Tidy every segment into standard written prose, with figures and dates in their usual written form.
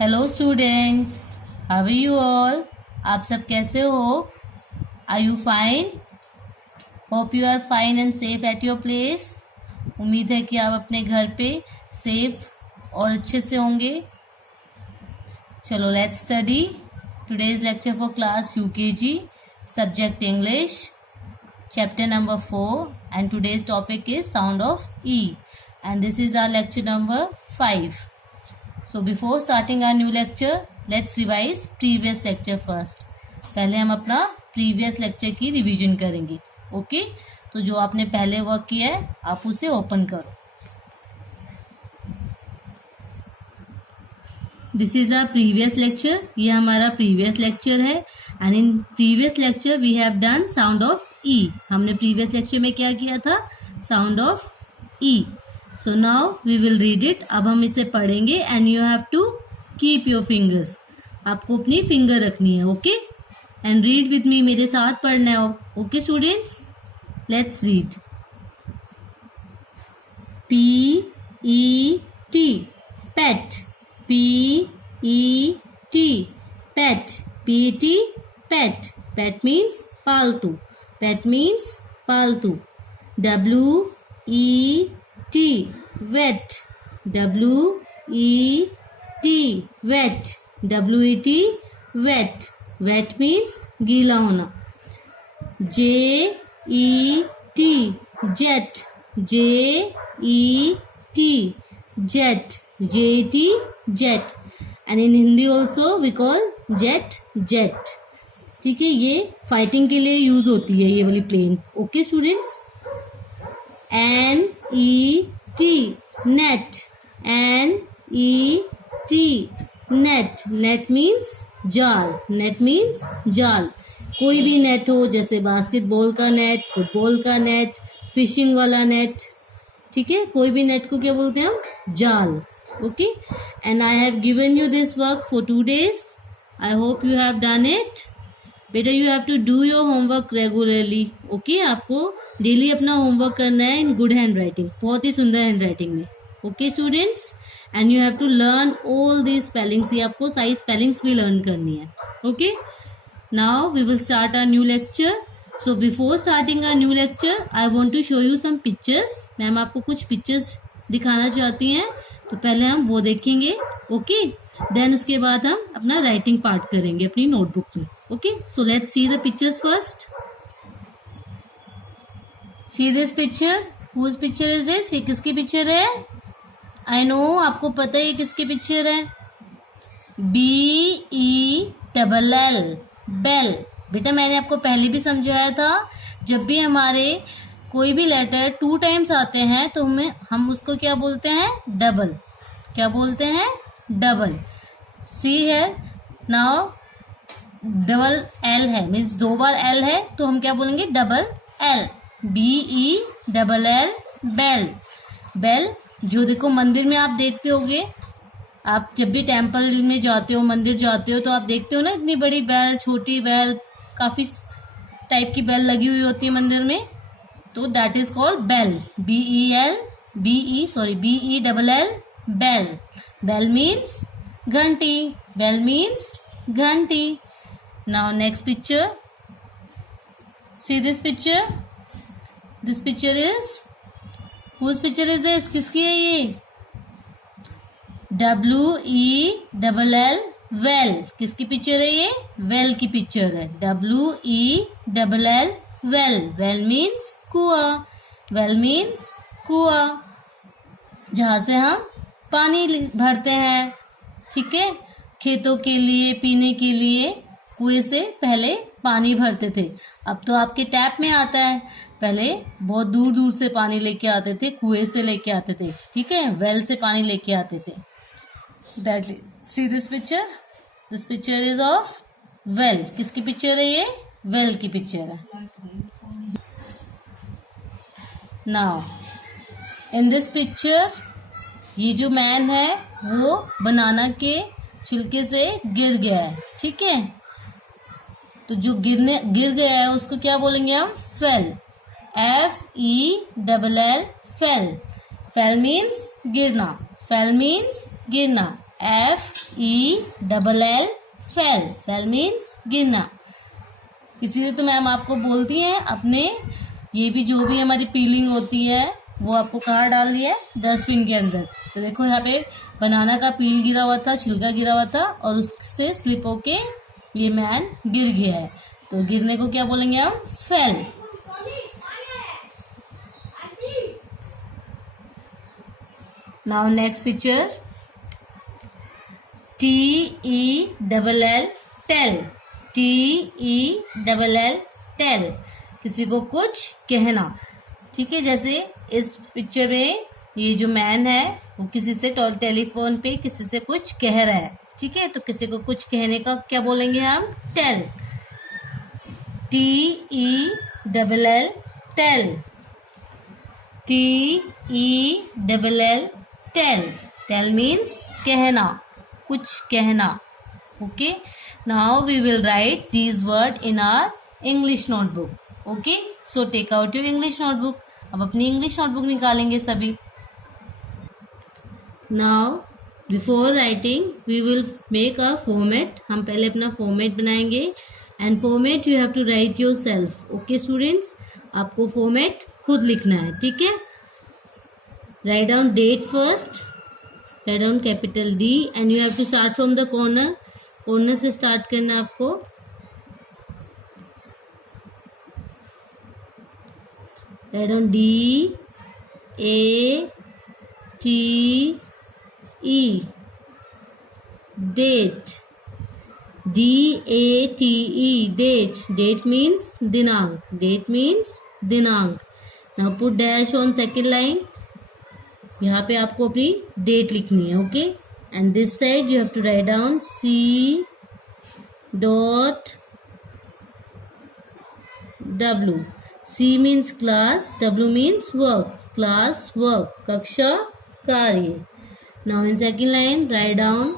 Hello students, how are you all. आप सब कैसे हो? Are you fine? Hope you are fine and safe at your place. उम्मीद है कि आप अपने घर पे सेफ और अच्छे से होंगे। चलो let's study today's lecture for class UKG, subject English, chapter number 4, and today's topic is sound of E, and this is our lecture number 5. So before starting our new lecture, let's revise previous lecture first. पहले हम अपना previous lecture की revision करेंगे। Okay, तो जो आपने पहले work किया है आप उसे ओपन करो। This is our previous lecture, ये हमारा प्रीवियस लेक्चर है। And in previous lecture we have done sound of E. हमने प्रीवियस लेक्चर में क्या किया था? Sound of E. So now we will read it. अब हम इसे पढ़ेंगे and you have to keep your fingers. आपको अपनी फिंगर रखनी है। Okay, and read with me, मेरे साथ पढ़ना है। Okay students, let's read. P-E-T, pet. P-E-T, pet. P-E-T, pet. Pet means पालतू। Pet means पालतू। W-E-T, wet. W-E-T, wet. W-E-T, wet. Wet means गीला होना। J-E-T, jet. J-E-T, jet. J-E-T, jet. And in Hindi also we call jet, jet. ठीक है, ये fighting के लिए use होती है ये वाली plane. Okay students. N-E-T, net. N-E-T, net. Net means जाल। नेट मीन्स जाल। कोई भी नेट हो, जैसे बास्केटबॉल का नेट, फुटबॉल का नेट, फिशिंग वाला नेट। ठीक है, कोई भी नेट को क्या बोलते हैं हम? जाल। Okay, and I have given you this work for 2 days. I hope you have done it. बेटा you have to do your homework regularly. Okay, आपको डेली अपना होमवर्क करना है इन गुड हैंड राइटिंग, बहुत ही सुंदर हैंड राइटिंग में। Okay students, and you have to learn all the spellings. ये आपको सारी स्पेलिंग्स भी लर्न करनी है। Okay, now we will start our new lecture. So before starting our new lecture I want to show you some pictures. Ma'am आपको कुछ pictures दिखाना चाहती हैं, तो पहले हम वो देखेंगे। ओके, देन उसके बाद हम अपना राइटिंग पार्ट करेंगे अपनी नोटबुक में। Okay, so let's see the pictures first. See this picture. Whose picture is this? ये किसकी पिक्चर है? आई नो, आपको पता है ये किसकी पिक्चर है। B-E-L-L, bell. बेटा मैंने आपको पहले भी समझाया था, जब भी हमारे कोई भी लेटर 2 times आते हैं तो हम उसको क्या बोलते हैं? डबल। क्या बोलते हैं? डबल। सी है नाउ, डबल एल है, मीन्स 2 बार एल है तो हम क्या बोलेंगे? Double L. B-E-L-L, bell. Bell जो देखो मंदिर में आप देखते होगे, आप जब भी टेम्पल में जाते हो, मंदिर जाते हो, तो आप देखते हो ना इतनी बड़ी बेल, छोटी बेल, काफी टाइप की बेल लगी हुई होती है मंदिर में, तो that is called bell. B-E-L-L, bell. Bell means घंटी। बेल मीन्स घंटी। Now next picture. See this picture. This picture is, whose picture is this? किसकी है ये? W-E-L-L, well. किसकी पिक्चर है ये? वेल की पिक्चर है। W-E-L-L, well. वेल मीन्स कुआं। वेल मीन्स कुआं, जहां से हम पानी भरते हैं। ठीक है, खेतों के लिए, पीने के लिए कुएं से पहले पानी भरते थे। अब तो आपके टैप में आता है, पहले बहुत दूर दूर से पानी लेके आते थे, कुएं से लेके आते थे। ठीक है, वेल से पानी लेके आते थे। That C this picture. This picture is of well. किसकी पिक्चर है ये? वेल की पिक्चर है। नाउ इन दिस पिक्चर, ये जो मैन है वो बनाना के छिलके से गिर गया है। ठीक है, तो जो गिर गया है उसको क्या बोलेंगे हम? Fail. F-E-L-L, fail. Fail means गिरना। फेल मीन्स गिरना। F FELL fail. Fail means गिरना। इसीलिए तो मैम आपको बोलती हैं अपने ये भी जो भी हमारी पीलिंग होती है वो आपको कहाँ डाल दिया है, डस्टबिन के अंदर। तो देखो यहाँ पे बनाना का पील गिरा हुआ था, छिलका गिरा हुआ था और उससे स्लिप होके ये मैन गिर गया है। तो गिरने को क्या बोलेंगे हम, fail. Now next picture, TELL tell. TELL tell, किसी को कुछ कहना। ठीक है, जैसे इस पिक्चर में ये जो मैन है वो किसी से टेलीफोन पे किसी से कुछ कह रहा है। ठीक है, तो किसी को कुछ कहने का क्या बोलेंगे हम, tell. TELL tell. TELL tell. Tell means कहना, कुछ कहना। Okay, now we will write these word in our English notebook. Okay, so take out your English notebook. अब अपनी इंग्लिश नोटबुक निकालेंगे सभी। Now before writing we will make a format. हम पहले अपना फॉर्मेट बनाएंगे and format you have to write yourself. Okay students, आपको format खुद लिखना है। ठीक है, write down date first, write down capital D and you have to start from the corner. Corner से स्टार्ट करना है आपको। Write down DATE, date. DATE, date. Date means दिनांक। डेट मीन्स दिनांक। Now put dash on second line. यहाँ पे आपको अपनी डेट लिखनी है। Okay, and this side you have to write down C.W. C means class, W means work. Class work, कक्षा कार्य। Now in second line write down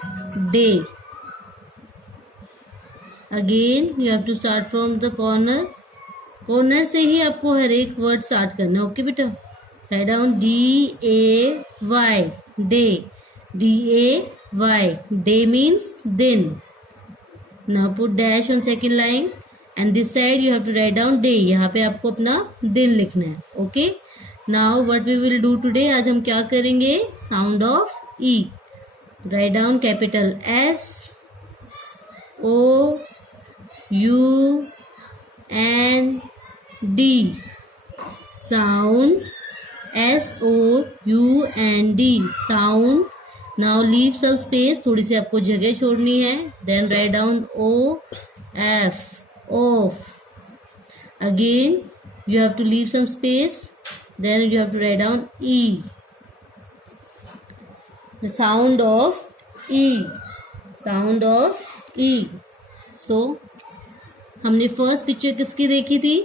day. Again you have to start from the corner. Corner से ही आपको हर एक word start करना है। Okay बेटा, write down DAY, day. DAY, day means दिन। Now put dash on second line and this side you have to write down day. यहाँ पे आपको अपना दिन लिखना है। Okay, now what we will do today, आज हम क्या करेंगे, sound of E। Write down capital SOUND, sound SOUND, sound. Now leave सब स्पेस, थोड़ी सी आपको जगह छोड़नी है। Then write down OF, off. Again you have to leave some space, then you have to write down E, the sound of E, sound of E. So हमने first picture किसकी देखी थी,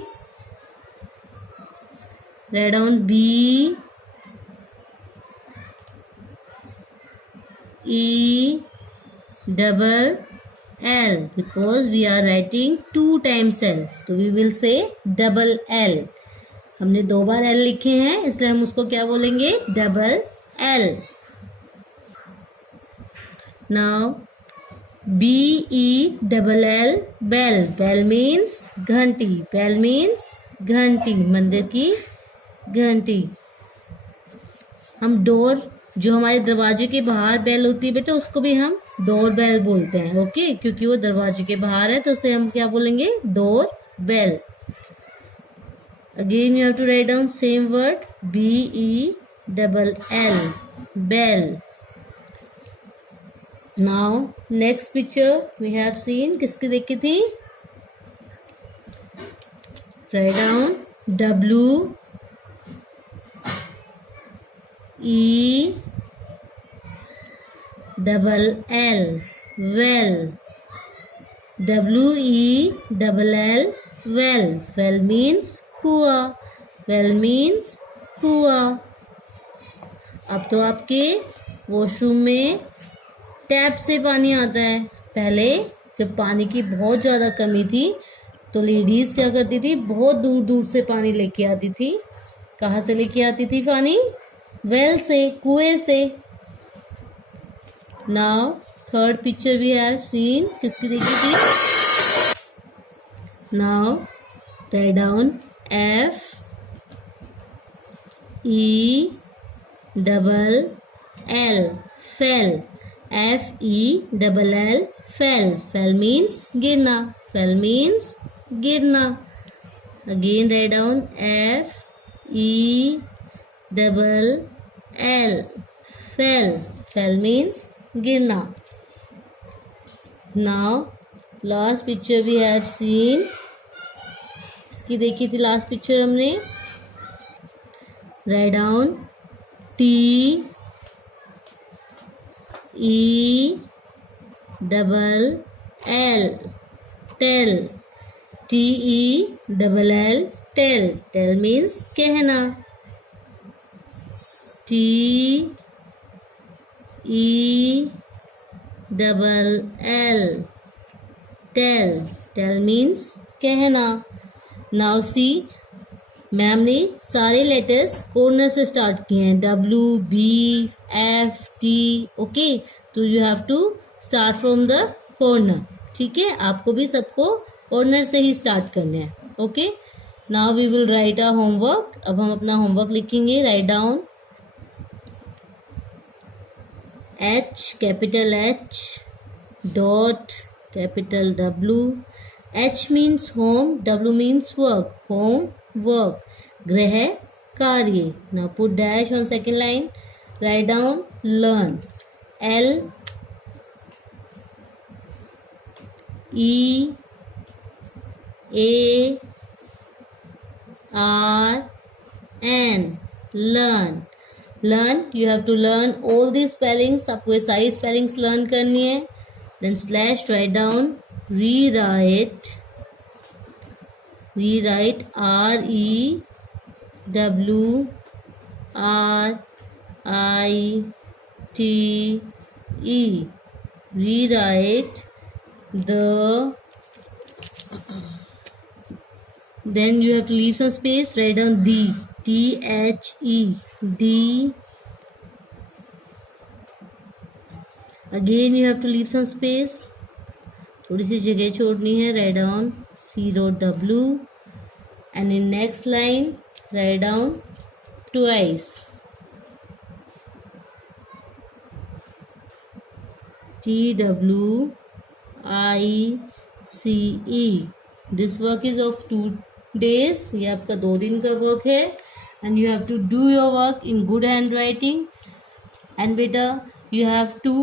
write down BELL because we are writing 2 times L, तो we will say double L। हमने 2 बार L लिखे हैं इसलिए हम उसको क्या बोलेंगे, double L। Now BELL, bell। bell means घंटी। bell means घंटी, मंदिर की घंटी। हम डोर, जो हमारे दरवाजे के बाहर बेल होती है बेटा, उसको भी हम डोर बेल बोलते हैं। ओके, क्योंकि वो दरवाजे के बाहर है तो उसे हम क्या बोलेंगे, door bell. Again you have to write down same word BELL, bell. Now next picture we have seen, किसकी देखी थी, write down WELL, well। WELL, well। well means कुआं। well means कुआं। अब तो आपके वॉशरूम में टैप से पानी आता है। पहले जब पानी की बहुत ज़्यादा कमी थी तो लेडीज क्या करती थी, बहुत दूर दूर से पानी लेके आती थी। कहाँ से लेके आती थी पानी, वेल से, कुएं से। Now third picture we have seen, किसकी देखी थी? Now write down F E double L, fell. F E double L, fell. Fell means गिरना. Fell means गिरना. Again write down F E double L, fell. Fell means गिरना. Now last picture we have seen, इसकी देखी थी last picture हमने. Write down T E double L, tell. T E double L, tell. Tell means कहना. T E double L, tell. Tell means कहना. Now see, ma'am ने सारे letters corner से start किए हैं. WBFT. ओके, तो you have to start from the corner. ठीक है, आपको भी सबको कॉर्नर से ही स्टार्ट करने हैं. Okay, now we will write our homework. अब हम अपना होमवर्क लिखेंगे. Write down H, capital H, dot capital W. H means home, W means work. Home, work. गृह कार्य. Now put dash on second line. Write down learn. L E A R N, learn. Learn, you have to learn all these spellings. आपको ये सारी spellings learn करनी है. Then slash write down rewrite. Rewrite R E W R I T E. Rewrite the. Then you have to leave some space. Write down D. THE. D. Again you have to leave some space. थोड़ी सी जगह छोड़नी है. Write down C.W. And in next line write down twice. TWICE. This work is of 2 days. ये आपका 2 दिन का work है. And you have to do your work in good handwriting. And beta, you have to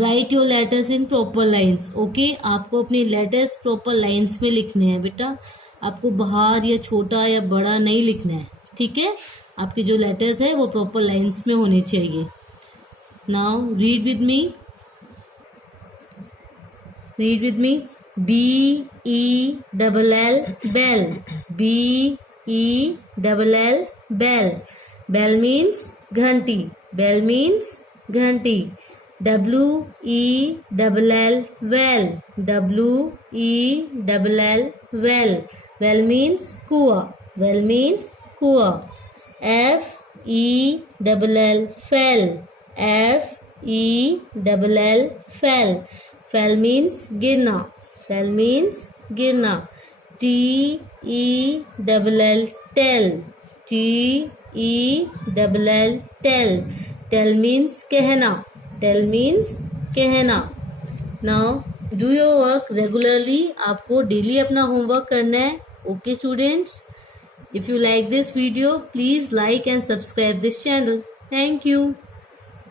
write your letters in proper lines. Okay, आपको अपने letters proper lines में लिखने हैं बेटा. आपको बाहर या छोटा या बड़ा नहीं लिखना है. ठीक है, आपके जो letters है वो proper lines में होने चाहिए. Now read with me. Read with me. BELL, bell. BELL, bell. Bell means घंटी. Bell means घंटी. WELL, well. WELL, well. Well means कुआं. Well means कुआं. FELL, fell. FELL, fell. Fell means गिरना. Fell means गिरना. TELL, tell. TELL, tell. Tell means कहना. Tell means कहना. Now do your work regularly. आपको daily अपना homework करना है. Okay students, if you like this video, please like and subscribe this channel. Thank you.